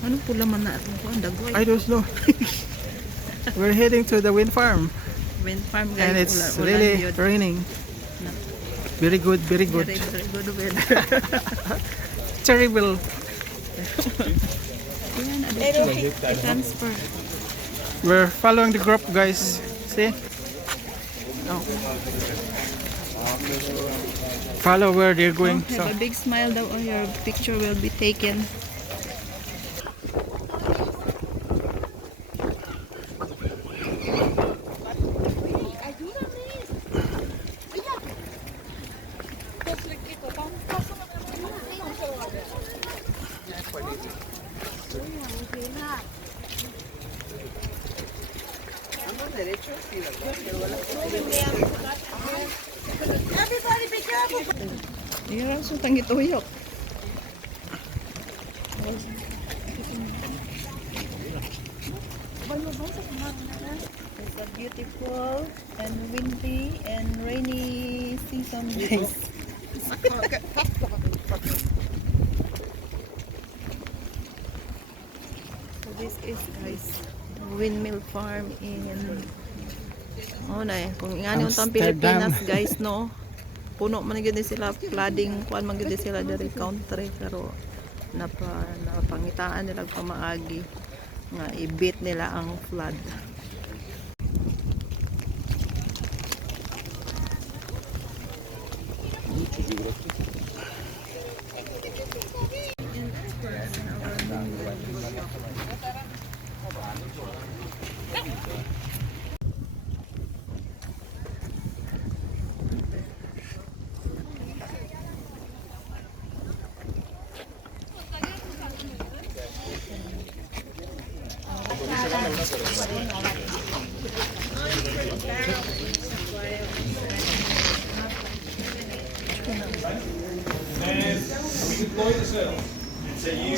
Anong pula man na itong kuhan? Dagoy. I don't know. We're heading to the wind farm. Wind farm guys. And it's Ulan really yun. raining. Very good, very good. Very good weather. Terrible. Yan, adito. I-transfer. We're following the group, guys. See? Oh. Follow where they're going. Oh, have a big smile daw or your picture will be taken. Iya, so tangi tuyok. It's a beautiful and windy and rainy season, guys. So this is, guys, windmill farm in kung ingani untang Amsterdam. Pilipinas, guys, no, puno man gyud sila flooding, kuan man gyud sila diri country, pero napangitaan nila pamaagi nga ibit nila ang flood.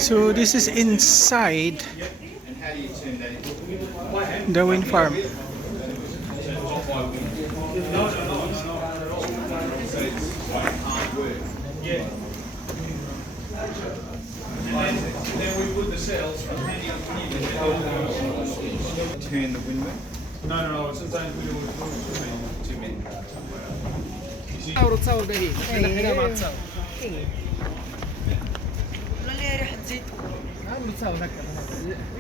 So this is inside the wind farm. Then we put the sails from turn the windmill. No, it's the same we do with 2 men. تصور به هنا ما تصور ولا اللي راح تزيد تصور هكذا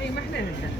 اي ما احنا نبدا